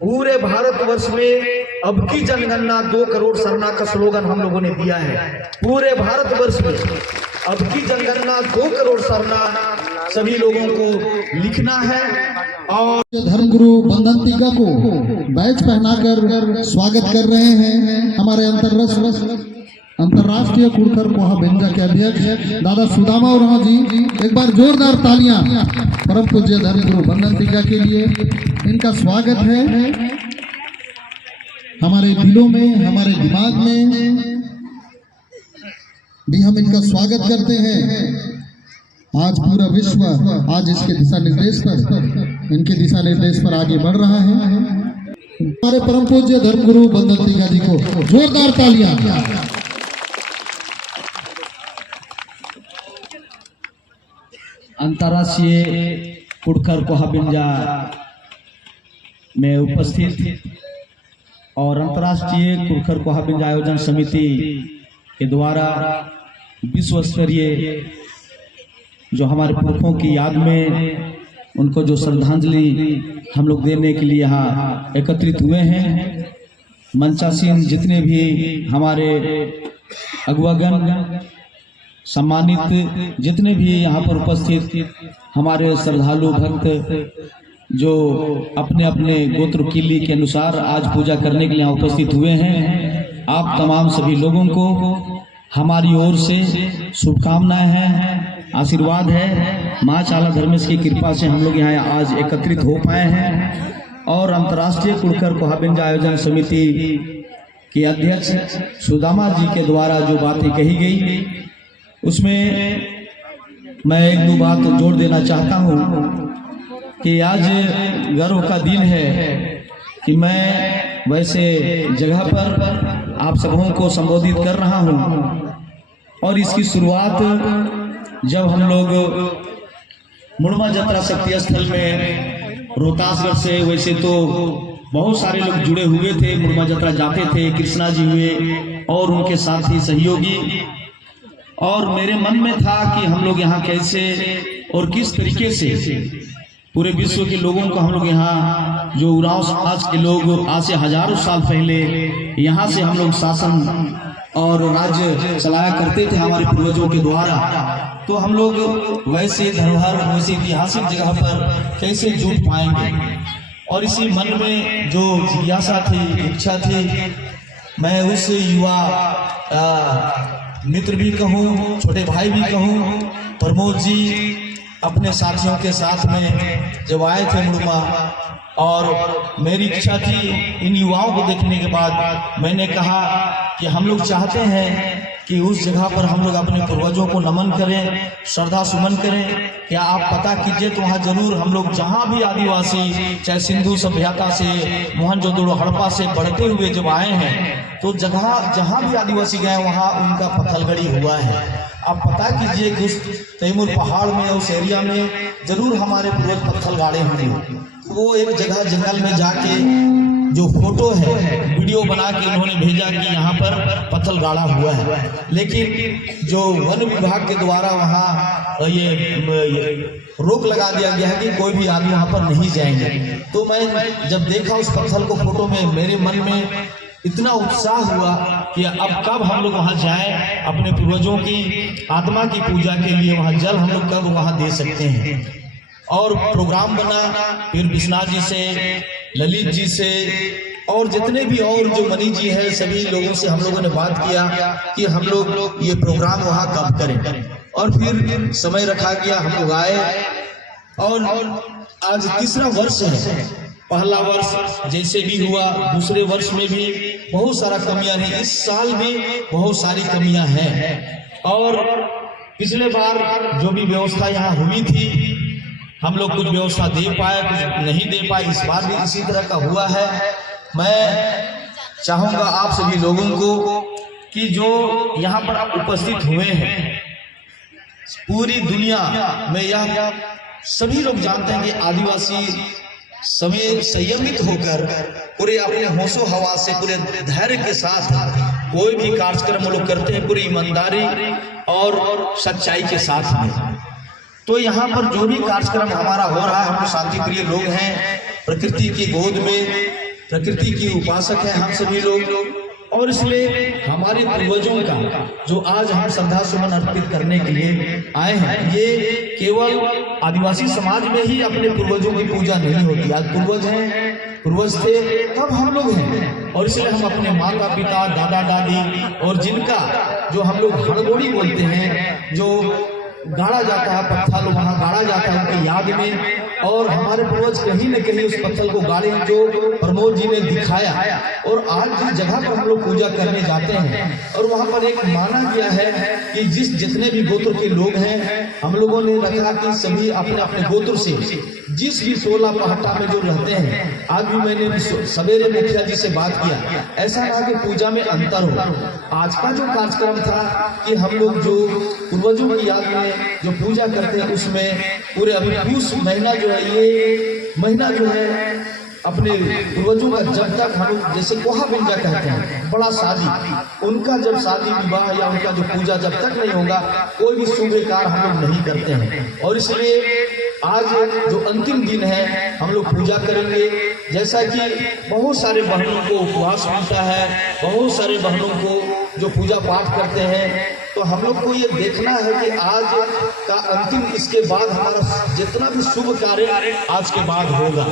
पूरे भारतवर्ष में अब की जनगणना 2 करोड़ सरना का स्लोगन हम लोगों ने दिया है। पूरे भारतवर्ष में अब की जनगणना 2 करोड़ सरना सभी लोगों को लिखना है। और धर्मगुरु बंधन टीका को बैच पहनाकर स्वागत कर रहे हैं हमारे अंतर्राष्ट्रीय कुड़खर कोहा बेंजा के अध्यक्ष दादा सुदामा उरांव जी। एक बार जोरदार तालियां परम पूज्य धर्मगुरु बंधन टीका के लिए। इनका स्वागत है हमारे दिलों में, हमारे दिमाग में भी हम इनका स्वागत करते हैं। आज पूरा विश्व आज इसके दिशा निर्देश पर, इनके दिशा निर्देश पर आगे बढ़ रहा है। हमारे परम पूज्य धर्मगुरु बंधन टीका जी को जोरदार तालियां। अंतर्राष्ट्रीय कुड़खर कोहा बेंजा में उपस्थित और अंतर्राष्ट्रीय कुड़खर कोहा बेंजा आयोजन समिति के द्वारा विश्व स्तरीय जो हमारे पुरखों की याद में उनको जो श्रद्धांजलि हम लोग देने के लिए यहाँ एकत्रित हुए हैं। मंचासीन जितने भी हमारे अगुवागण, सम्मानित जितने भी यहाँ पर उपस्थित हमारे श्रद्धालु भक्त जो अपने अपने गोत्र किली के अनुसार आज पूजा करने के लिए यहाँ उपस्थित हुए हैं, आप तमाम सभी लोगों को हमारी ओर से शुभकामनाएं हैं, आशीर्वाद है। माँ चाला धर्मेश की कृपा से हम लोग यहाँ आज एकत्रित हो पाए हैं। और अंतर्राष्ट्रीय कुड़खर कोहा बेंजा आयोजन समिति के अध्यक्ष सुदामा जी के द्वारा जो बातें कही गई उसमें मैं 1-2 बात जोड़ देना चाहता हूँ कि आज गर्व का दिन है कि मैं वैसे जगह पर आप सबों को संबोधित कर रहा हूँ। और इसकी शुरुआत जब हम लोग मुड़मा जत्रा शक्ति स्थल में रोहतासगढ़ से, वैसे तो बहुत सारे लोग जुड़े हुए थे, मुड़मा जत्रा जाते थे, कृष्णा जी हुए और उनके साथी सहयोगी। और मेरे मन में था कि हम लोग यहाँ कैसे और किस तरीके से पूरे विश्व के लोगों को हम लोग यहाँ जो उरांव समाज के लोग आज से हजारों साल पहले यहाँ से हम लोग शासन और राज्य चलाया करते थे हमारे पूर्वजों के द्वारा, तो हम लोग वैसे धरोहर, वैसे ऐतिहासिक जगह पर कैसे जुट पाएंगे। और इसी मन में जो जिज्ञासा थी, इच्छा थी, मैं उस युवा मित्र भी कहूँ, छोटे भाई भी कहूँ, प्रमोद जी अपने साथियों के साथ में जब आए थे मुड़मा, और मेरी इच्छा थी इन युवाओं को देखने के बाद मैंने कहा कि हम लोग चाहते हैं कि उस जगह पर हम लोग अपने पूर्वजों को नमन करें, श्रद्धा सुमन करें। क्या आप पता कीजिए तो वहाँ जरूर हम लोग जहाँ भी आदिवासी, चाहे सिंधु सभ्यता से, मोहनजोदड़ो, हड़प्पा से बढ़ते हुए जब आए हैं, तो जगह जहाँ भी आदिवासी गए वहाँ उनका पत्थलगड़ी हुआ है। आप पता कीजिए कि उस तैमूर पहाड़ में, उस एरिया में जरूर हमारे पूर्वज पत्थल गाड़े होंगे। वो एक जगह जंगल में जाके जो फोटो है, वीडियो बना के उन्होंने भेजा कि यहाँ पर पत्थल गाड़ा हुआ है, लेकिन जो वन विभाग के द्वारा वहाँ ये रोक लगा दिया गया है कि कोई भी आदमी वहाँ पर नहीं जाएंगे। तो मैं जब देखा उस पत्थल को फोटो में, मेरे मन में इतना उत्साह हुआ कि अब कब हम लोग वहाँ जाएं, अपने पूर्वजों की आत्मा की पूजा के लिए वहाँ जल हम लोग कब वहाँ दे सकते हैं। और प्रोग्राम बना, फिर विश्वनाथ जी से, ललित जी से और जितने भी और जो मनी जी है, सभी लोगों से हम लोगों ने बात किया कि हम लोग ये प्रोग्राम वहाँ कब करें। और फिर समय रखा गया, हम लोग आए और आज तीसरा वर्ष है। पहला वर्ष जैसे भी हुआ, दूसरे वर्ष में भी बहुत सारा कमियां हैं, इस साल भी बहुत सारी कमियां हैं। और पिछले बार जो भी व्यवस्था यहाँ हुई थी, हम लोग कुछ व्यवस्था दे पाए, कुछ नहीं दे पाए, इस बार भी इसी तरह का हुआ है। मैं चाहूँगा आप सभी लोगों को कि जो यहाँ पर आप उपस्थित हुए हैं, पूरी दुनिया में यह सभी लोग जानते हैं कि आदिवासी समय संयमित होकर पूरे अपने होशो हवास से, पूरे धैर्य के साथ कोई भी कार्यक्रम लोग करते हैं, पूरी ईमानदारी और सच्चाई के साथ में। तो यहाँ पर जो भी कार्यक्रम हमारा हो रहा है, हम शांति प्रिय लोग हैं प्रकृति की गोद में प्रकृति की उपासक है हम सभी लोग। और इसलिए हमारे पूर्वजों का जो आज हम श्रद्धा सुमन अर्पित करने के लिए आए हैं, ये केवल आदिवासी समाज में ही अपने पूर्वजों की पूजा नहीं होती। आज पूर्वज हैं, पूर्वज थे, तब हम लोग हैं। और इसलिए हम अपने माता पिता, दादा दादी और जिनका जो हम लोग हड़बोड़ी बोलते हैं, जो गाड़ा जाता है पत्थर वहाँ गाड़ा जाता है उनकी याद में, और हमारे पूर्वज कहीं न कहीं उस पत्थर को गाड़े जो प्रमोद जी ने दिखाया। और आज जिस जगह पर हम लोग पूजा करने जाते हैं और वहाँ पर एक माना गया है कि जितने भी गोत्र के लोग हैं, हम लोगों ने रखा कि सभी अपने अपने गोत्र से जिस भी 16 पहाटा में जो रहते हैं, आज भी मैंने सवेरे मुखिया जी से बात किया, ऐसा रहा कि पूजा में अंतर हो। आज का जो कार्यक्रम था कि हम लोग जो पूर्वजों की याद में जो पूजा करते हैं, उसमें पूरे अभी पूस महीना जो है, ये महीना जो है अपने पूर्वजों का जब तक हम लोग जैसे कोहा बिंजा कहते हैं, बड़ा शादी, उनका जब शादी विवाह या उनका जो पूजा जब तक नहीं होगा, कोई भी शुभ कार्य हम लोग नहीं करते हैं। और इसलिए आज जो अंतिम दिन है हम लोग पूजा करेंगे। जैसा कि बहुत सारे बहनों को उपवास मिलता है, बहुत सारे बहनों को जो पूजा पाठ करते हैं, तो हम लोग को ये देखना है कि आज का अंतिम, इसके बाद हमारा जितना भी शुभ कार्य आज के बाद होगा।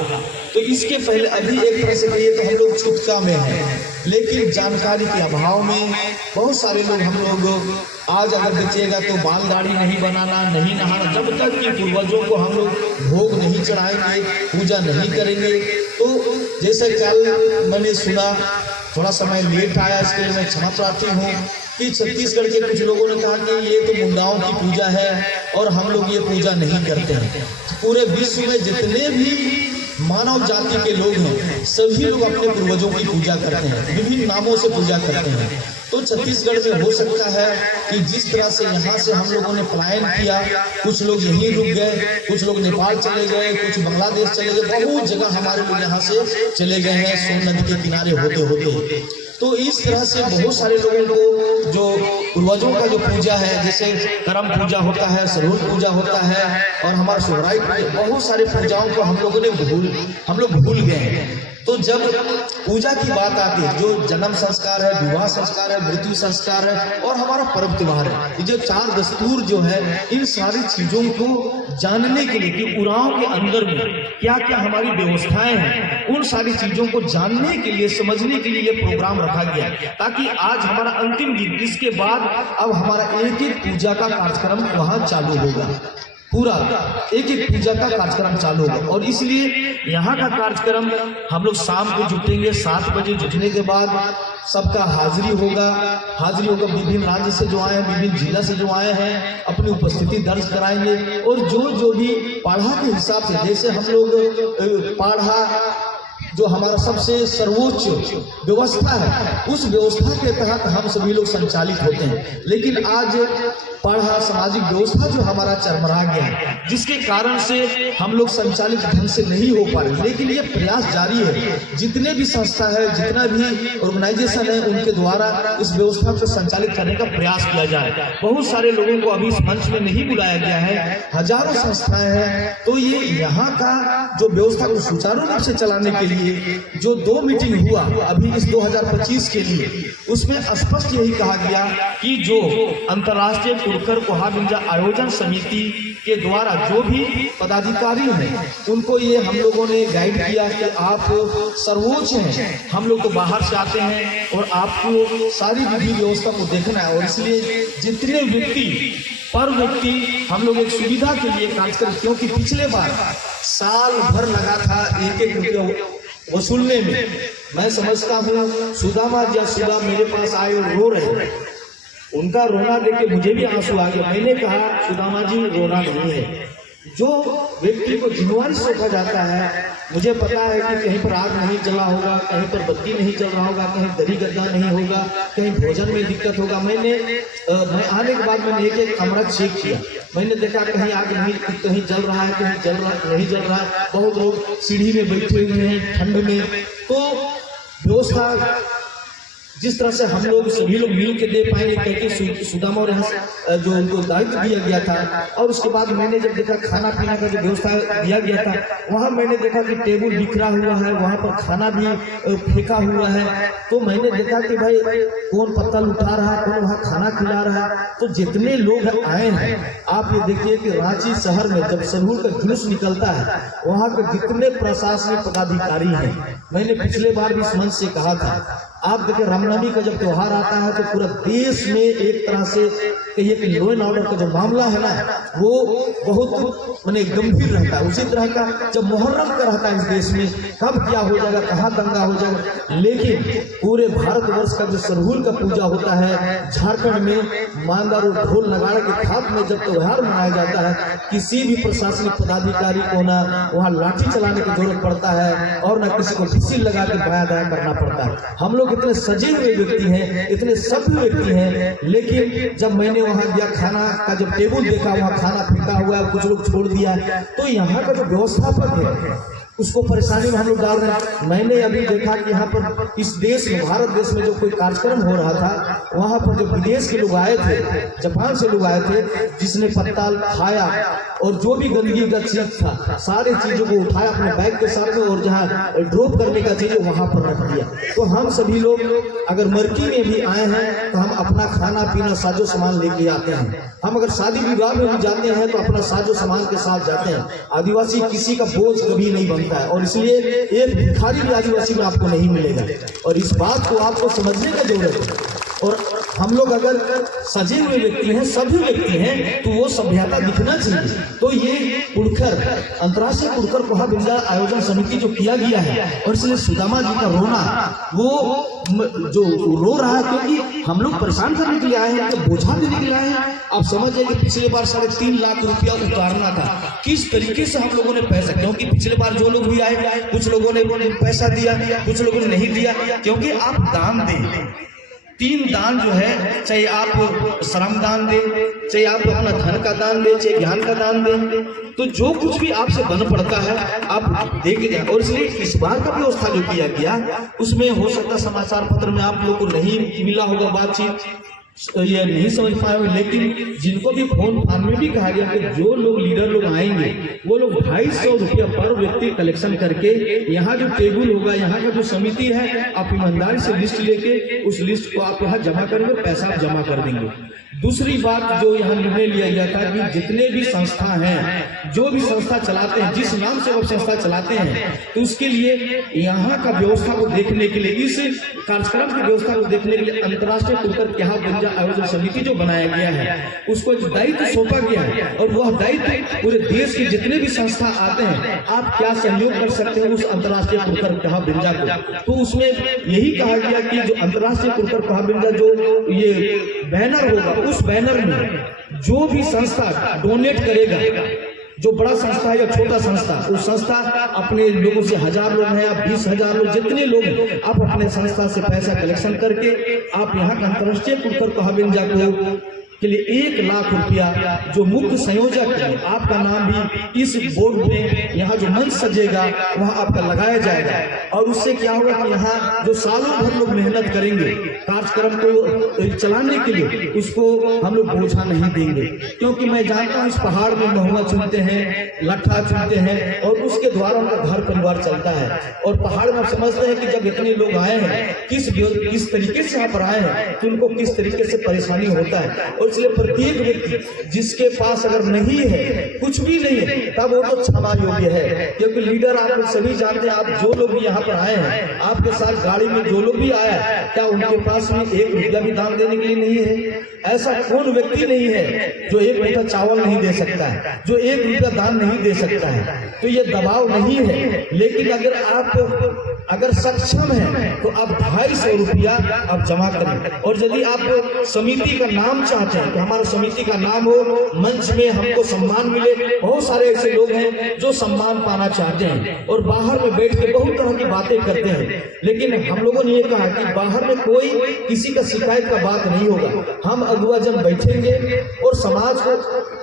तो इसके पहले अभी एक तरह से कहिए तो हम लोग छुटका में हैं, लेकिन जानकारी के अभाव में बहुत सारे लोग हम लोग आज अगर देखिएगा तो बाल दाढ़ी नहीं बनाना, नहीं नहाना, जब तक कि पूर्वजों को हम लोग भोग नहीं चढ़ाएंगे, पूजा नहीं करेंगे। तो जैसे कल मैंने सुना, थोड़ा समय लेट आया, इसके लिए मैं क्षमा प्रार्थी हूँ, कि छत्तीसगढ़ के कुछ लोगों ने कहा कि ये तो मुंडाओं की पूजा है और हम लोग ये पूजा नहीं करते हैं। पूरे विश्व में जितने भी मानव जाति के लोग हैं, सभी लोग अपने पूर्वजों की पूजा करते हैं, विभिन्न नामों से पूजा करते हैं। तो छत्तीसगढ़ में हो सकता है कि जिस तरह से यहाँ से हम लोगों ने पलायन किया, कुछ लोग यहीं रुक गए, कुछ लोग नेपाल चले गए, कुछ बांग्लादेश चले गए, बहुत जगह हमारे लोग यहाँ से चले गए हैं सोन नदी के किनारे होते होते। तो इस तरह से बहुत सारे लोगों को जो पूर्वजों का जो पूजा है, जैसे करम पूजा होता है, सरोज पूजा होता है, और हमारा सोहराई, बहुत सारे पूजाओं को हम लोग भूल गए हैं। तो जब पूजा की बात आती है, जो जन्म संस्कार है, विवाह संस्कार है, मृत्यु संस्कार है, और हमारा पर्व त्योहार है, ये जो 4 दस्तूर जो है, इन सारी चीजों को जानने के लिए कि उरांव के अंदर में क्या क्या हमारी व्यवस्थाएं हैं, उन सारी चीजों को जानने के लिए, समझने के लिए ये प्रोग्राम रखा गया, ताकि आज हमारा अंतिम दिन, इसके बाद अब हमारा एक एक पूजा का कार्यक्रम वहां चालू होगा, पूरा एक एक पूजा का कार्यक्रम चालू होगा। और इसलिए यहाँ का कार्यक्रम हम लोग शाम को जुटेंगे, 7 बजे जुटने के बाद सबका हाजिरी होगा। विभिन्न राज्य से जो आए हैं, विभिन्न जिला से जो आए हैं, अपनी उपस्थिति दर्ज कराएंगे। और जो भी पाढ़ा के हिसाब से, जैसे हम लोग पाढ़ा जो हमारा सबसे सर्वोच्च व्यवस्था है, उस व्यवस्था के तहत हम सभी लोग संचालित होते हैं। लेकिन आज पढ़ा सामाजिक व्यवस्था जो हमारा चरमरा गया है, जिसके कारण से हम लोग संचालित ढंग से नहीं हो पा रहे। लेकिन ये प्रयास जारी है, जितने भी संस्था है, जितना भी ऑर्गेनाइजेशन है, उनके द्वारा इस व्यवस्था को संचालित करने का प्रयास किया जाए। बहुत सारे लोगों को अभी इस मंच में नहीं बुलाया गया है, हजारों संस्थाएं हैं। तो ये यहाँ का जो व्यवस्था को सुचारू रूप से चलाने के लिए जो 2 मीटिंग हुआ अभी इस 2025 के लिए, उसमें स्पष्ट यही कहा गया कि जो अंतर्राष्ट्रीय कुरकर कोहा बिंजा आयोजन समिति के द्वारा जो भी पदाधिकारी हैं, उनको ये हम लोगों ने गाइड किया कि आप सर्वोच्च हैं, हम लोग तो बाहर से आते हैं और आपको सारी विधि व्यवस्था को देखना है। और इसलिए जितने व्यक्ति हम लोग एक सुविधा के लिए कार्य करें, क्योंकि पिछले बार साल भर लगा था 1-1 रुपया वसूलने में। मैं समझता हूँ सुदामा या सुदा मेरे पास आए और रो रहे, उनका रोना देख के मुझे भी आंसू आ गया। मैंने कहा सुदामा जी रोना नहीं है, जो व्यक्ति को जिम्मेवारी सौंपा जाता है, मुझे पता है कि कहीं पर आग नहीं जला होगा, कहीं पर बत्ती नहीं जल रहा होगा, कहीं दरी गद्दा नहीं होगा, कहीं भोजन में दिक्कत होगा। मैं आने के बाद मैंने एक कमरा चेक किया, मैंने देखा कहीं आग नहीं, कहीं जल रहा है, कहीं नहीं जल रहा है। बहुत लोग सीढ़ी में बैठे हुए हैं ठंड में। तो व्यवस्था जिस तरह से हम लोग सभी लोग मिल के दे पाएंगे कहकर सुदामा और यहाँ जो उनको दायित्व दिया गया था। और उसके बाद मैंने जब देखा खाना पीना का जो व्यवस्था दिया गया था, वहाँ मैंने देखा कि टेबल बिखरा हुआ है, वहाँ पर खाना भी फेंका हुआ है। तो मैंने देखा कि भाई कौन पत्तल उठा रहा है, कौन वहाँ खाना खिला रहा है। तो जितने लोग आए हैं, आप ये देखिए कि रांची शहर में जब सरहुल का जुलूस निकलता है, वहाँ के जितने प्रशासनिक पदाधिकारी हैं, मैंने पिछले बार भी इस मंच से कहा था, आप देखिए रामनवमी का जब त्योहार आता है तो पूरा देश में एक तरह से कहिए कि लॉ एंड ऑर्डर का जो मामला है ना, वो बहुत माने गंभीर रहता है। उसी तरह का जब मुहर्रम का रहता है इस देश में, कब क्या हो जाएगा, कहाँ दंगा हो जाएगा। लेकिन पूरे भारतवर्ष का जो सरहुल का पूजा होता है, झारखंड में मांगर और ढोल नगाड़े के थाप में जब त्योहार मनाया जाता है, किसी भी प्रशासनिक पदाधिकारी को ना वहाँ लाठी चलाने की जरूरत पड़ता है और ना किसी को विसिल लगा के बाया दाया करना पड़ता है। हम लोग इतने सजे हुए व्यक्ति हैं, इतने सभ्य व्यक्ति हैं, लेकिन जब मैंने वहाँ गया खाना का जब टेबल देखा, वहाँ खाना फेंका हुआ है, कुछ लोग छोड़ दिया, तो यहाँ का जो व्यवस्थापक है उसको परेशानी में हम लोग डाल रहे हैं। मैंने अभी देखा कि यहाँ पर इस देश में, भारत देश में जो कोई कार्यक्रम हो रहा था, वहाँ पर जो विदेश के लोग आए थे, जापान से लोग आए थे, जिसने पत्तल खाया और जो भी गंदगी का चीज था, सारी चीजों को उठाया अपने बैग के साथ में और जहाँ ड्रॉप करने का चीज वहाँ पर रख दिया। तो हम सभी लोग अगर मरकी में भी आए हैं तो हम अपना खाना पीना साजो सामान लेके आते हैं। हम अगर शादी विवाह में भी जाते हैं तो अपना साजो सामान के साथ जाते हैं। आदिवासी किसी का बोझ कभी नहीं बनता है और इसलिए एक भिखारी भी आदिवासी में आपको नहीं मिलेगा और इस बात को आपको समझने की जरूरत है। और हम लोग अगर सजे हुए व्यक्ति हैं, सभी व्यक्ति हैं, तो वो सभ्यता दिखना चाहिए। तो ये कुड़खर, अंतर्राष्ट्रीय कुड़खर पोहा बिरजा आयोजन समिति जो किया गया है, और इसलिए सुदामा जी का रोना, वो जो रो रहा है क्योंकि हम लोग परेशान करने के लिए आए हैं, तो बोझा देने के लिए आए हैं। आप समझ जाइए कि पिछले बार 3.5 लाख रुपया उतारना था, किस तरीके से हम लोगों ने पैसा, क्योंकि पिछले बार जो लोग भी आए, कुछ लोगों ने पैसा दिया, कुछ लोगों ने नहीं दिया, क्योंकि आप दान दें। 3 दान जो है, चाहे आप श्रम दान दें, चाहे आप अपना धन का दान दें, चाहे ज्ञान का दान दें, तो जो कुछ भी आपसे बन पड़ता है आप दे के जाए। और इसलिए इस बार का व्यवस्था जो किया गया, उसमें हो सकता समाचार पत्र में आप लोगों को नहीं मिला होगा बातचीत, ये नहीं समझ पाए हुए, लेकिन जिनको भी फोन में भी कहा गया कि जो लोग लीडर लोग आएंगे, वो लोग 250 रुपया पर व्यक्ति कलेक्शन करके यहाँ जो टेबल होगा, यहाँ का जो समिति है, आप ईमानदारी से लिस्ट लेके उस लिस्ट को आप यहाँ जमा करेंगे, पैसा आप जमा कर देंगे। दूसरी बात जो यहाँ निर्णय लिया गया था कि जितने भी संस्था हैं, जो भी संस्था चलाते हैं, जिस नाम से वो संस्था चलाते हैं, तो उसके लिए यहाँ का व्यवस्था को देखने के लिए, इस कार्यक्रम की व्यवस्था को देखने के लिए अंतर्राष्ट्रीय कुड़खर पोहा बिरजा आयोजन समिति जो बनाया गया है, उसको एक दायित्व सौंपा गया है। और वह दायित्व पूरे देश के जितने भी संस्था आते हैं, आप क्या सहयोग कर सकते हैं उस अंतर्राष्ट्रीय कुड़खर पोहा बिरजा को। तो उसमें यही कहा गया कि जो अंतर्राष्ट्रीय कुड़खर पोहा बिरजा जो ये बैनर होगा, उस बैनर में जो भी संस्था डोनेट करेगा, जो बड़ा संस्था है या छोटा संस्था, उस संस्था अपने लोगों से 1000 लोग हैं या 20,000 लोग, जितने लोग हैं, आप अपने संस्था से पैसा कलेक्शन करके आप यहाँ का अंतर्राष्ट्रीय कुड़खर पोहा बिरजा के लिए 1 लाख रुपया, जो मुख्य संयोजक है, आपका नाम भी इस बोर्ड में, यहाँ जो मंच सजेगा वहाँ आपका लगाया जाएगा। और उससे क्या होगा कि यहाँ जो सालों भर लोग मेहनत करेंगे कार्यक्रम को चलाने के लिए, उसको हम लोग बोझा नहीं देंगे। क्योंकि मैं जानता हूँ इस पहाड़ में महुआ चुनते हैं, लट्ठा चुनते हैं, और उसके द्वारा उनका घर परिवार चलता है। और पहाड़ में आप समझते हैं कि जब इतने लोग आए हैं, किस तरीके से यहाँ पर आए हैं, तो उनको किस तरीके से परेशानी होता है। और इसलिए प्रत्येक व्यक्ति जिसके पास अगर नहीं है, कुछ भी नहीं है, तब वो तो क्षमा योग्य है। क्योंकि लीडर आप सभी जानते हैं, आप जो लोग भी यहाँ पर आए हैं, आपके साथ गाड़ी में जो लोग भी आया, क्या उनके पास में 1 रुपया भी दान देने के लिए नहीं है? ऐसा कौन व्यक्ति नहीं है जो 1 मुट्ठा चावल नहीं दे सकता है, जो 1 रुपया दान नहीं दे सकता है? तो ये दबाव नहीं है। लेकिन अगर सक्षम है तो आप 250 रुपया आप जमा करें। और यदि आप समिति का नाम चाहते हैं, तो हमारा समिति का नाम हो, मंच में हमको सम्मान मिले। बहुत सारे ऐसे लोग हैं जो सम्मान पाना चाहते हैं और बाहर में बैठ के बहुत तरह की बातें करते हैं, लेकिन हम लोगों ने ये कहा कि बाहर में कोई किसी का शिकायत का बात नहीं होगा। हम अगुआ जब बैठेंगे और समाज को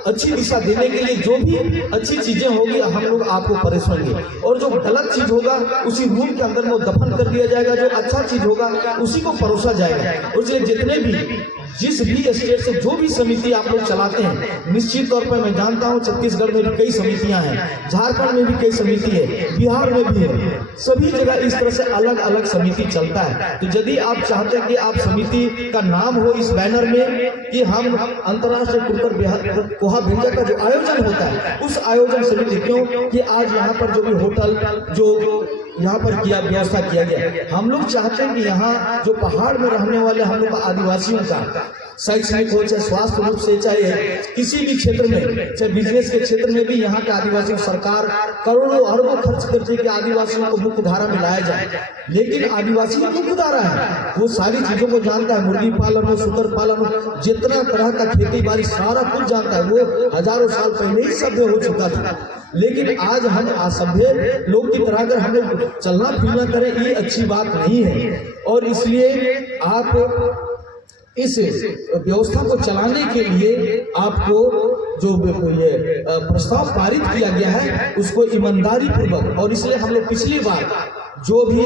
अच्छी दिशा देने के लिए जो भी अच्छी चीजें होगी हम लोग आपको परेशान होंगे, और जो गलत चीज होगा उसी रूम के अंदर में वो दफन कर दिया जाएगा, जो अच्छा चीज होगा उसी को परोसा जाएगा। इसलिए जितने भी जिस भी स्टेट से जो भी समिति आप लोग चलाते हैं, निश्चित तौर पर मैं जानता हूं छत्तीसगढ़ में भी कई समितियां हैं, झारखंड में भी कई समिति है, बिहार में भी है, सभी जगह इस तरह से अलग अलग समिति चलता है। तो यदि आप चाहते हैं कि आप समिति का नाम हो इस बैनर में कि हम अंतर्राष्ट्रीय कुकर कोहा भिंजा का जो आयोजन होता है उस आयोजन समिति, क्यों कि आज यहाँ पर जो भी होटल जो यहाँ पर किया व्यवस्था किया गया, हम लोग चाहते हैं कि यहाँ जो पहाड़ में रहने वाले हम लोग आदिवासियों का शैक्षणिक हो, चाहे स्वास्थ्य रूप से, चाहे किसी भी क्षेत्र में, चाहे बिजनेस के क्षेत्र में भी यहाँ के आदिवासियों सरकार करोड़ों अरबों खर्च करती है कि आदिवासियों को मुख्य धारा में लाया जाए, लेकिन आदिवासी मुख्य धारा है, वो सारी चीजों को जानता है, मुर्गी पालन हो, सुकर पालन हो, जितना तरह का खेती बाड़ी सारा कुछ जानता है, वो हजारों साल पहले ही सभ्य हो चुका था। लेकिन आज हम असभ्य लोग की तरह अगर हम लोग चलना फिरना करें, ये अच्छी बात नहीं है। और इसलिए आप इस व्यवस्था को चलाने के लिए आपको जो ये प्रस्ताव पारित किया गया है उसको ईमानदारी पूर्वक, और इसलिए हम लोग पिछली बार जो भी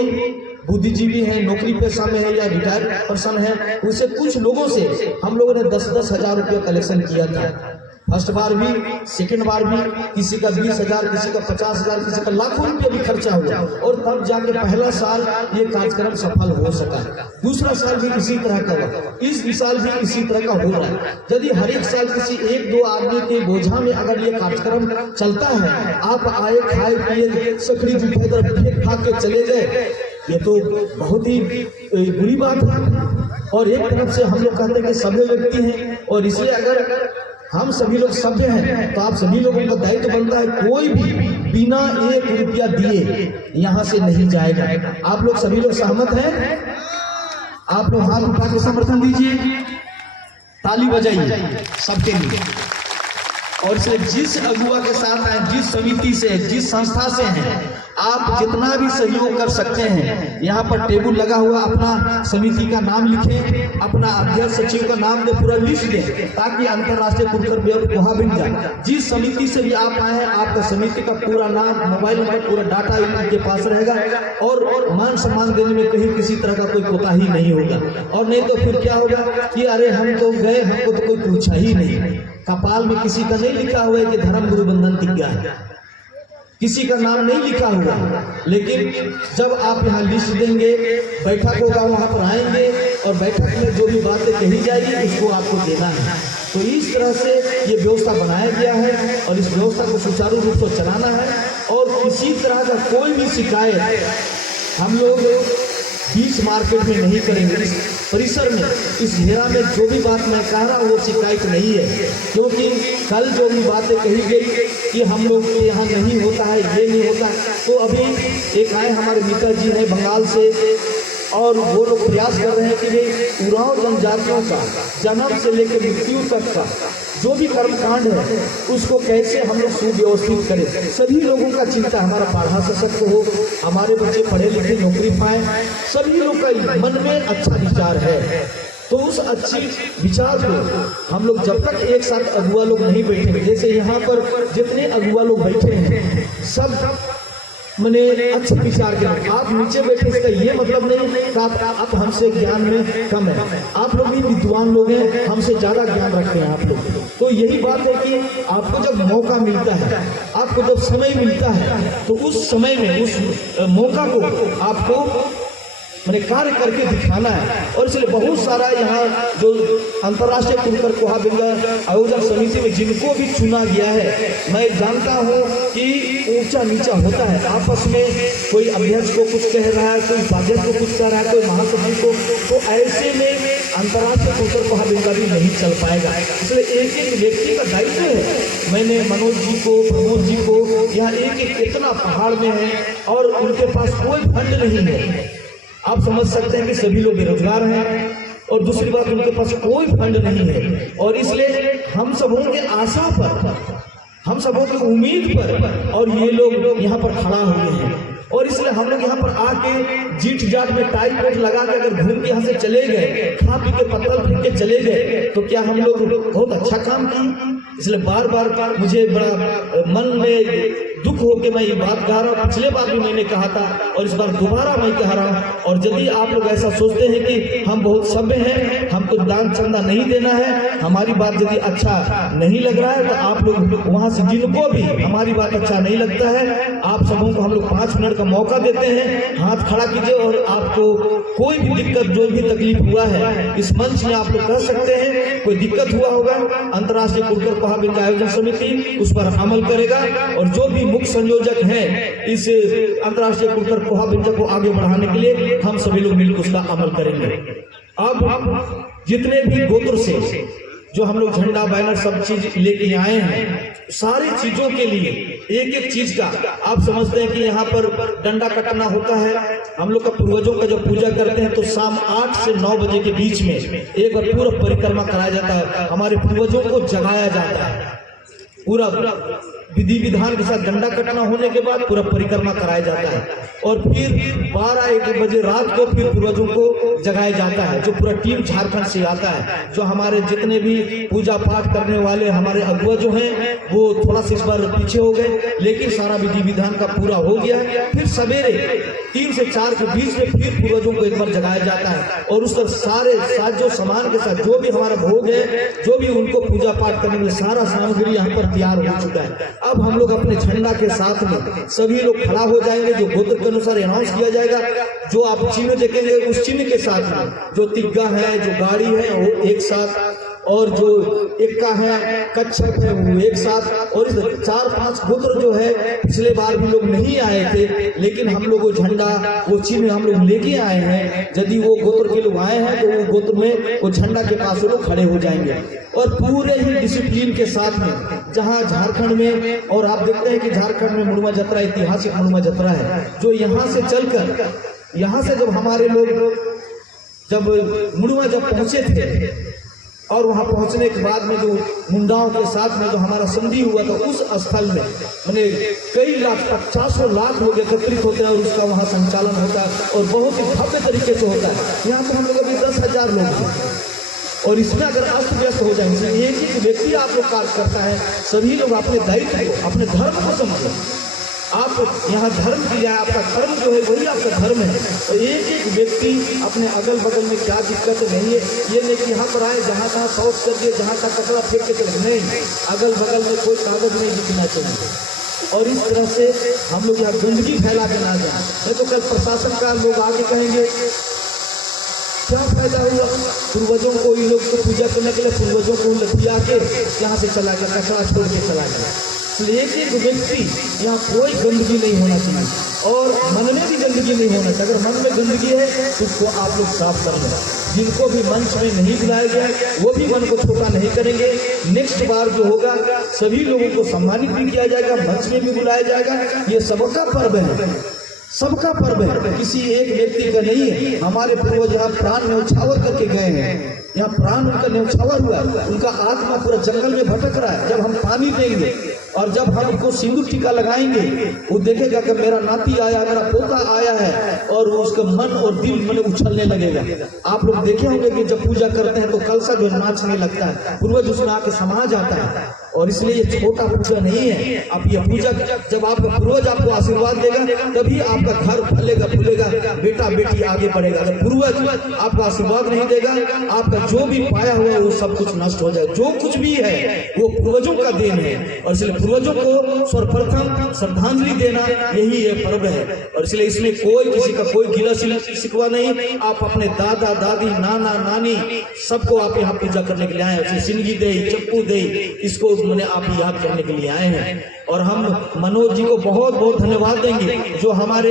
बुद्धिजीवी हैं, नौकरी पेशा में है या रिटायर्ड पर्सन है, उनसे कुछ लोगों से हम लोगों ने 10-10 हजार रुपया कलेक्शन किया था। फर्स्ट बार भी, सेकेंड बार भी, किसी का 20,000, किसी का 50,000, किसी का लाखों रुपया भी खर्चा हुआ, और तब जाके पहला साल ये कार्यक्रम सफल हो सका। दूसरा साल भी इसी तरह का हुआ, इस साल भी इसी तरह का हो रहा है। यदि हर एक साल किसी 1-2 आदमी के बोझा में अगर ये कार्यक्रम चलता है, आप आए खाए पिए सकड़ी फेंक खा के चले गए, ये तो बहुत ही बुरी बात है। और एक तरफ से हम लोग कहते हैं कि सभ्य व्यक्ति हैं, और इसलिए अगर हम सभी लोग सभ्य हैं तो आप सभी लोगों का दायित्व बनता है कोई भी बिना 1 रुपया दिए यहाँ से नहीं जाएगा। आप लोग सभी लोग सहमत हैं? आप लोग हाथ उठा के समर्थन दीजिए, ताली बजाइए सबके लिए। और इसलिए जिस अगुआ के साथ हैं, जिस समिति से, जिस संस्था से हैं, आप जितना भी सहयोग कर सकते हैं, यहाँ पर टेबल लगा हुआ, अपना समिति का नाम लिखें, अपना अध्यक्ष सचिव का नाम दे, पूरा लिस्ट दें, ताकि अंतर्राष्ट्रीय कुकर कोहा भिंजा जिस समिति से भी आप आए हैं, आपका समिति का पूरा नाम, मोबाइल नंबर, पूरा डाटा इनके पास रहेगा, और मान सम्मान देने में कहीं किसी तरह का कोई कोताही नहीं होगा। और नहीं तो फिर क्या होगा कि अरे हम तो गए, हमको तो कोई पूछा ही नहीं। कपाल में किसी का नहीं लिखा हुआ है कि धर्म गुरु बंधन तिज्ञा है, किसी का नाम नहीं लिखा हुआ, लेकिन जब आप यहाँ लिस्ट देंगे, बैठक होगा, वहाँ पर आएंगे और बैठक में जो भी बातें कही जाएगी उसको आपको देना है। तो इस तरह से ये व्यवस्था बनाया गया है, और इस व्यवस्था को सुचारू रूप से चलाना है। और किसी तरह का कोई भी शिकायत हम लोग बीच मार्केट में नहीं करेंगे, इस परिसर में, इस घेरा में जो भी बात मैं कह रहा हूँ वो शिकायत नहीं है, क्योंकि कल जो भी बातें कही गई कि हम लोग के यहाँ नहीं होता है, ये नहीं होता है, तो अभी एक आए हमारे मित्र जी हैं बंगाल से, और वो लोग प्रयास कर रहे हैं कि ये उरांव जनजातियों का जन्म से लेकर मृत्यु तक का जो भी कर्मकांड है उसको कैसे हम लोग सुव्यवस्थित करें। सभी लोगों का चिंता, हमारा पढ़ा सशक्त हो, हमारे बच्चे पढ़े लिखे नौकरी पाए, सभी लोग का मन में अच्छा विचार है। तो उस अच्छी विचार को हम लोग जब तक एक साथ अगुआ लोग नहीं बैठे, जैसे यहाँ पर जितने अगुआ लोग बैठे हैं सब मैंने अच्छे विचार के, आप नीचे बैठे इसका ये मतलब नहीं कि आप हमसे ज्ञान में कम है, आप लोग भी विद्वान लोग हैं, हमसे ज्यादा ज्ञान रखते हैं आप लोग। तो यही बात है कि आपको जब मौका मिलता है, आपको जब समय मिलता है, तो उस समय में उस मौका को आपको मैंने कार्य करके दिखाना है। और इसलिए बहुत सारा यहाँ जो अंतर्राष्ट्रीय कुकर कोहा भिंजा आयोजन समिति में जिनको भी चुना गया है, मैं जानता हूँ कि ऊंचा नीचा होता है, आपस में कोई अध्यक्ष को कुछ कह रहा है, कोई उपाध्यक्ष को कुछ कह रहा है, कोई महासचिव को, तो ऐसे में अंतर्राष्ट्रीय कुकर कोहा भिंजा भी नहीं चल पाएगा। इसलिए एक एक व्यक्ति का दायित्व है। मैंने मनोज जी को, प्रमोद जी को, यहाँ एक इतना पहाड़ में है और उनके पास कोई फंड नहीं है, आप समझ सकते हैं कि सभी लोग बेरोजगार हैं, और दूसरी बात उनके पास कोई फंड नहीं है। और इसलिए हम सबों के आशा पर, हम सबों की उम्मीद पर, और ये लोग यहाँ पर खड़ा हुए हैं, और इसलिए हम लोग यहाँ पर आके जीठ जाट में टाई कोट लगा के अगर घूम के यहाँ से चले गए, खा पी के पत्तल फेंक के चले गए, तो क्या हम लोग बहुत अच्छा काम किए? इसलिए बार बार मुझे बड़ा मन में दुख हो के मैं ये बात कह रहा हूँ। पिछले बार भी मैंने कहा था और इस बार दोबारा मैं कह रहा हूँ। और यदि आप लोग ऐसा सोचते हैं कि हम बहुत सभ्य हैं, हमको दान चंदा नहीं देना है, हमारी बात यदि अच्छा नहीं लग रहा है तो आप लोग वहां से, जिनको भी हमारी बात अच्छा नहीं लगता है, आप सबों को हम लोग 5 मिनट का मौका देते हैं, हाथ खड़ा कीजिए और आपको कोई भी दिक्कत, जो भी तकलीफ हुआ है इस मंच में आप लोग कह सकते हैं। कोई दिक्कत हुआ होगा, अंतर्राष्ट्रीय कुड़कर पोहा व्यंजन आयोजन समिति उस पर अमल करेगा और जो भी मुख्य संयोजक हैं इस अंतर्राष्ट्रीय कुड़कर पोहा व्यंजन को आगे बढ़ाने के लिए हम सभी लोग मिलकर उसका अमल करेंगे। अब जितने भी गोत्र से जो हम लोग झंडा बैनर सब चीज लेके आए हैं, सारी चीजों के लिए एक एक चीज का आप समझते हैं कि यहाँ पर डंडा कटना होता है। हम लोग का पूर्वजों का जब पूजा करते हैं तो शाम 8 से 9 बजे के बीच में एक बार पूरा परिक्रमा कराया जाता है, हमारे पूर्वजों को जगाया जाता है। पूरा विधि विधान के साथ डंडा कटना होने के बाद पूरा परिक्रमा कराया जाता है और फिर 12-1 बजे रात को फिर पूर्वजों को जगाया जाता है। जो पूरा टीम झारखंड से आता है, जो हमारे जितने भी पूजा पाठ करने वाले हमारे अगुआ जो हैं वो थोड़ा सा इस बार पीछे हो गए, लेकिन सारा विधि विधान का पूरा हो गया। फिर सवेरे 3 से 4 के बीच में फिर पूर्वजों को एक बार जगाया जाता है और उस पर सारे साजो सामान के साथ जो भी हमारा भोग है, जो भी उनको पूजा पाठ करने के लिए सारा सामग्री यहाँ पर तैयार हो चुका है। अब हम लोग अपने झंडा के साथ में सभी लोग खड़ा हो जाएंगे, जो गोत्र के अनुसार अनाउंस किया जाएगा। जो आप चिन्ह देखेंगे उस चिन्ह के साथ में जो तिग्गा है, जो गाड़ी है वो एक साथ, और जो एक्का है, कच्छप है वो एक साथ। और इस 4-5 गोत्र जो है पिछले बार भी लोग नहीं आए थे, लेकिन हम लोग वो झंडा वो चिन्ह हम लोग लेके आए हैं। यदि वो गोत्र के लोग आए हैं तो वो गोत्र में वो झंडा के पास वो लोग खड़े हो जाएंगे और पूरे ही डिसिप्लिन के साथ में। जहाँ झारखंड में, और आप देखते हैं कि झारखंड में मुड़मा जतरा ऐतिहासिक मुड़मा जतरा है, जो यहाँ से चलकर, यहाँ से जब हमारे लोग जब मुड़मा जब पहुंचे थे और वहां पहुंचने के बाद में जो मुंडाओं के साथ में जो हमारा संधि हुआ था, उस स्थल में मैंने कई लाख 50 लाख लोग एकत्रित होते हैं और उसका वहां संचालन होता है और बहुत ही भव्य तरीके से होता है। यहाँ तो हम लोग अभी 10,000 लोग हैं और इसमें अगर अस्त व्यस्त हो जाएंगे, एक एक व्यक्ति आप लोग कार्य करता है, सभी लोग अपने दायित्व अपने धर्म को समझें। आप यहाँ धर्म की जाए, आपका धर्म जो है वही आपका धर्म है। तो एक एक व्यक्ति अपने अगल बगल में क्या दिक्कत नहीं है, ये नहीं कि यहाँ पर आए जहाँ तहाँ शौच कर दिए, जहाँ तक कचरा फेंक के चले, नहीं, अगल बगल में कोई कागज नहीं दिखना चाहिए। और इस तरह से हम लोग यहाँ गंदगी फैला के ना जाए, नहीं तो कल प्रशासन का लोग आगे कहेंगे क्या फायदा हुआ, पूर्वजों को इन लोग को पूजा करने के लिए पूर्वजों को लथिया के यहाँ से चला गया, कचरा छोड़ के चला गया। एक एक व्यक्ति यहाँ कोई गंदगी नहीं होना चाहिए और मन में भी गंदगी नहीं होना चाहिए। अगर मन में गंदगी है तो उसको आप लोग साफ कर लें। जिनको भी मंच में नहीं बुलाया गया वो भी मन को छोटा नहीं करेंगे। नेक्स्ट बार जो होगा सभी लोगों को सम्मानित भी किया जाएगा, मंच में भी बुलाया जाएगा। ये सबका पर्व है, सबका पर्व है, किसी एक व्यक्ति का नहीं है। हमारे पूर्वज यहाँ प्राण न्यौछावर करके गए हैं, यहाँ प्राण उनका न्यौछावर हुआ, उनका आत्मा पूरा जंगल में भटक रहा है। जब हम पानी देंगे और जब हम उनको सिंदूर टीका लगाएंगे, वो देखेगा कि मेरा नाती आया, मेरा पोता आया है, और उसका मन और दिल मन उछलने लगेगा। आप लोग देखे होंगे कि जब पूजा करते हैं तो कलसा जो नाचने लगता है, पूर्वज उसमें आके समा जाता है। और इसलिए ये छोटा पूजा नहीं है। आप ये पूजा जब आपका पूर्वज आपको आशीर्वाद देगा तभी आपका घर फलेगा फूलेगा, बेटा बेटी आगे बढ़ेगा। अगर पूर्वज आपको आशीर्वाद नहीं देगा, आपका जो भी पाया हुआ है वो सब कुछ नष्ट हो जाए। जो कुछ भी है वो पूर्वजों का देन है और इसलिए पूर्वजों को सर्वप्रथम श्रद्धांजलि देना यही ये पर्व है। और इसलिए इसमें कोई किसी का कोई गिला शिकवा नहीं। आप अपने दादा दादी नाना नानी सबको आप यहाँ पूजा करने के लिए आए हैं। सिंगी दे चप्पू दे इसको मैंने आप याद करने के लिए आए हैं। और हम मनोज जी को बहुत बहुत धन्यवाद देंगे जो हमारे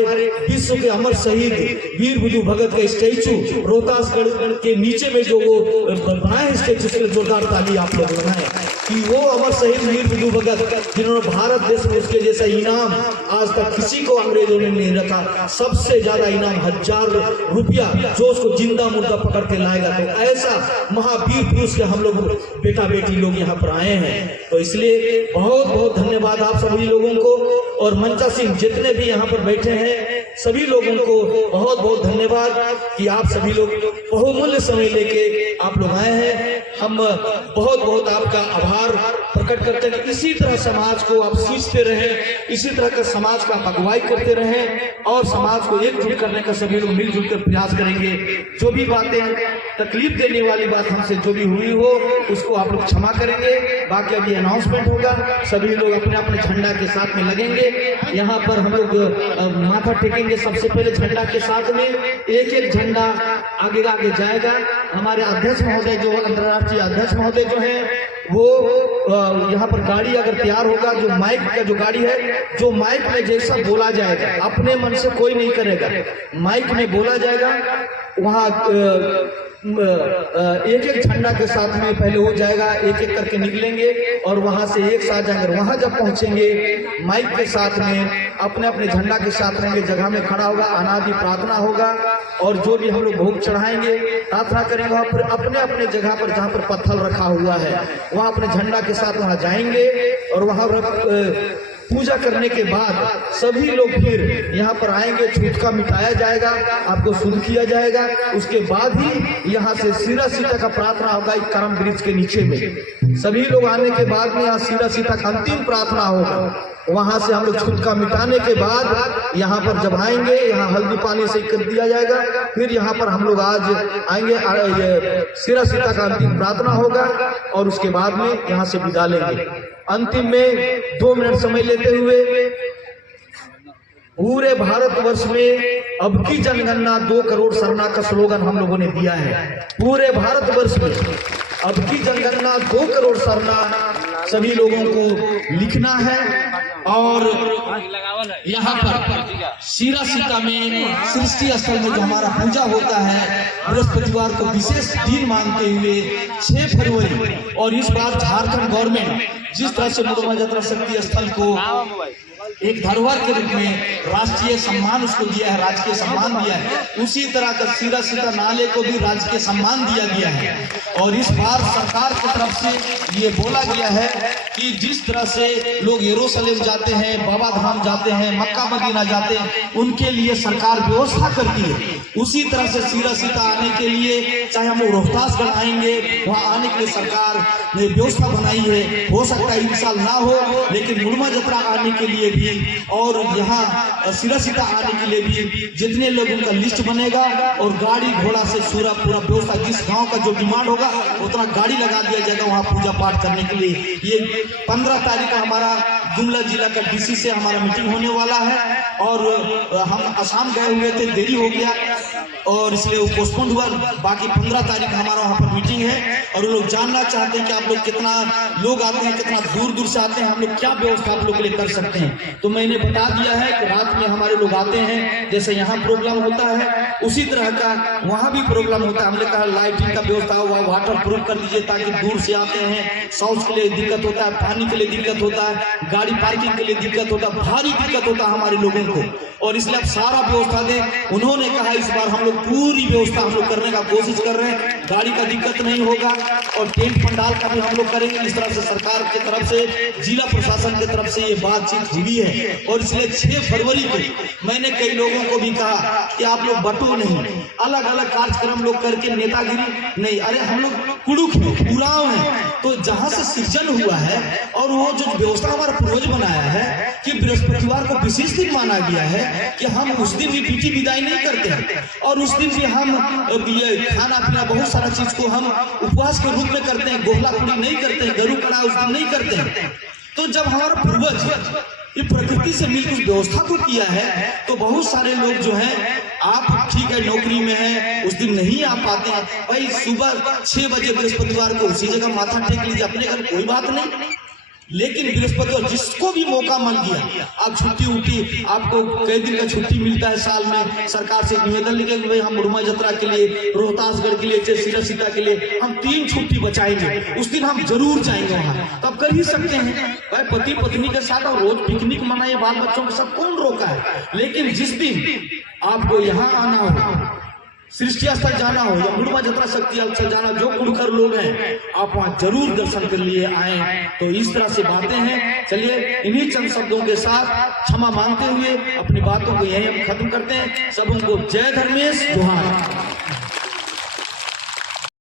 विश्व के अमर शहीद वीर बुद्धू भगत का स्टैचू रोहतासगढ़ के नीचे में जो वो बनाए स्टैचू, के जोरदार ताली आप लोग बनाए कि वो अमर शहीद वीर बुद्धू भगत जिन्होंने भारत देश में उसके जैसा इनाम आज तक किसी को अंग्रेजों ने नहीं रखा। सबसे ज्यादा इनाम 1000 रुपया जो उसको जिंदा मुर्दा पकड़ के लाएगा। तो ऐसा महावीर पुरुष के हम लोग बेटा बेटी लोग यहाँ पर आए हैं। तो इसलिए बहुत बहुत धन्यवाद आप सभी लोगों को। और मंचा सिंह जितने भी यहाँ पर बैठे हैं सभी लोगों को बहुत बहुत धन्यवाद कि आप सभी लोग बहुमूल्य समय लेके आप लोग आए हैं। हम बहुत बहुत आपका आभार प्रकट करते हैं। इसी तरह समाज को आप सींचते रहे, इसी तरह का समाज का अगुवाई करते रहे और समाज को एकजुट करने का सभी लोग मिलजुल कर प्रयास करेंगे। जो भी बातें तकलीफ देने वाली बात हमसे जो भी हुई हो उसको आप लोग क्षमा करेंगे। बाकी अभी अनाउंसमेंट होगा, सभी लोग अपने अपने झंडा के साथ में लगेंगे। यहाँ पर हम लोग माथा टेकेंगे सबसे पहले झंडा के साथ में। एक एक झंडा आगे आगे जाएगा। हमारे अध्यक्ष महोदय जो अंतर्राष्ट्रीय अध्यक्ष महोदय जो है वो यहाँ पर गाड़ी अगर तैयार होगा, जो माइक का जो गाड़ी है, जो माइक में जैसा बोला जाएगा अपने मन से कोई नहीं करेगा, माइक में बोला जाएगा। वहाँ एक एक झंडा के साथ में पहले हो जाएगा, एक एक करके निकलेंगे और वहां से एक साथ जाएंगे। वहां जब पहुंचेंगे माइक के साथ में अपने अपने झंडा के साथ रहेंगे, जगह में खड़ा होगा, अनादि प्रार्थना होगा और जो भी हम लोग भोग चढ़ाएंगे प्रार्थना करेंगे। वहां पर अपने अपने जगह पर जहां पर पत्थर रखा हुआ है वहां अपने झंडा के साथ वहां जाएंगे और वहां पूजा करने के बाद सभी लोग फिर यहाँ पर आएंगे। छूतका मिटाया जाएगा, आपको शुद्ध किया जाएगा। उसके बाद ही यहाँ से सीरा सीता का प्रार्थना होगा एक करम वृक्ष के नीचे में। सभी लोग आने के बाद में यहाँ सीरा सीता का अंतिम प्रार्थना होगा। वहां से हम लोग छूतका मिटाने के बाद यहाँ पर जब आएंगे, यहाँ हल्दी पानी से कर दिया जाएगा। फिर यहाँ पर हम लोग आज आएंगे, सीरा सीता का अंतिम प्रार्थना होगा और उसके बाद में यहाँ से विदा लेंगे। अंतिम में 2 मिनट समय लेते हुए पूरे भारतवर्ष में अब की जनगणना 2 करोड़ सरना का स्लोगन हम लोगों ने दिया है। पूरे भारतवर्ष में अब की जनगणना 2 करोड़ सरना सभी लोगों को लिखना है और यहाँ पर सीरा सीता में सृष्टि स्थल में जो हमारा पूजा होता है बृहस्पतिवार को विशेष दिन मानते हुए 6 फरवरी, और इस बार झारखंड गवर्नमेंट जिस तरह से मुरुमा जतरा शक्ति स्थल को एक धरोहर के रूप में राष्ट्रीय सम्मान उसको दिया है, राजकीय सम्मान दिया है, उसी तरह का सीरा सीता नाले को भी राजकीय सम्मान दिया गया है। और इस बार सरकार की तरफ से ये बोला गया है कि जिस तरह से लोग यरूशलेम जाते हैं, बाबा धाम जाते हैं, मक्का मदीना जाते हैं, उनके लिए सरकार व्यवस्था करती है। उसी तरह से सीरा सीता आने के लिए चाहे हम लोग रोहतासगढ़ आएंगे, वहाँ आने के लिए सरकार ने व्यवस्था बनाई है। हो सकता है इस साल ना हो, लेकिन मुरुमा जतरा आने के लिए भी और यहाँ सीरा सीता आने के लिए भी जितने लोग उनका लिस्ट बनेगा और गाड़ी घोड़ा से पूरा व्यवस्था, जिस गांव का जो डिमांड होगा उतना गाड़ी लगा दिया जाएगा वहाँ पूजा पाठ करने के लिए। ये 15 तारीख का हमारा गुमला जिला का डीसी से हमारा मीटिंग होने वाला है और हम असम गए हुए थे, देरी हो गया और इसलिए वो पोस्टपोन हुआ। बाकी 15 तारीख हमारा वहाँ पर मीटिंग है और वो लोग जानना चाहते हैं कि आप लोग कितना लोग आते हैं, कितना दूर दूर से आते हैं, हम लोग क्या व्यवस्था आप लोग के लिए कर सकते हैं। तो मैंने बता दिया है कि रात में हमारे लोग आते हैं, जैसे यहाँ प्रोग्राम होता है उसी तरह का वहाँ भी प्रोग्राम होता है। हमने कहा लाइटिंग का व्यवस्था हुआ, वाटर प्रूफ कर दीजिए ताकि दूर से आते हैं, शौच के लिए दिक्कत होता है, पानी के लिए दिक्कत होता है, गाड़ी पार्किंग के लिए दिक्कत होता है, भारी दिक्कत होता है हमारे लोगों को, और इसलिए आप सारा व्यवस्था दें। उन्होंने कहा इस बार हम लोग पूरी व्यवस्था हम लोग करने का कोशिश कर रहे हैं, गाड़ी का दिक्कत नहीं होगा और टेंट पंडाल का भी हम लोग करेंगे। इस तरह से सरकार की तरफ से, जिला प्रशासन की तरफ से ये बातचीत हुई है और इसलिए 6 फरवरी को मैंने कई लोगों को भी कहा कि आप लोग बटो नहीं, अलग अलग कार्यक्रम लोग करके नेतागिरी नहीं। अरे हम लोग कुड़ुक हैं, पुराव हैं, तो जहां से सृजन हुआ है और वो जो व्यवस्था हमारा पूर्वज बनाया है कि बृहस्पतिवार को विशेष दिन माना गया है कि हम उस दिन भी पीठी विदाई नहीं करते हैं और उस दिन भी हम ये खाना पीना बहुत सारा चीज को हम उपवास के रूप में करते हैं, गोहला पूरी नहीं करते हैं, गरु कड़ा उस दिन नहीं करते हैं। तो जब हमारा पूर्वज ये प्रकृति से मिलकर उस व्यवस्था को किया है तो बहुत सारे लोग जो हैं, आप ठीक है नौकरी में हैं, उस दिन नहीं आ पाते हैं, भाई सुबह 6 बजे बृहस्पतिवार को उसी जगह माथा टेक लीजिए अपने घर, कोई बात नहीं। लेकिन बृहस्पतिवार जिसको भी मौका मिल गया, आप छुट्टी उठी, आपको कई दिन का छुट्टी मिलता है साल में, सरकार से निवेदन लिखे कि भाई हम मुरुमा जतरा के लिए, रोहतासगढ़ के लिए, सीरा सीता के लिए हम 3 छुट्टी बचाएंगे, उस दिन हम जरूर जाएंगे वहाँ। तब कर ही सकते हैं भाई, पति पत्नी के साथ और रोज पिकनिक मनाइए, बाल बच्चों के साथ, कौन रोका है। लेकिन जिस दिन आपको यहाँ आना हो सृष्टि स्थल जाना हो या मुड़मा जतरा शक्ति स्थल जाना, जो कुड़कर लोग हैं आप वहाँ जरूर दर्शन के लिए आए। तो इस तरह से बातें हैं। चलिए इन्हीं चंद शब्दों के साथ क्षमा मांगते हुए अपनी बातों को यहीं हम खत्म करते हैं। सबको जय धर्मेश, जोहार।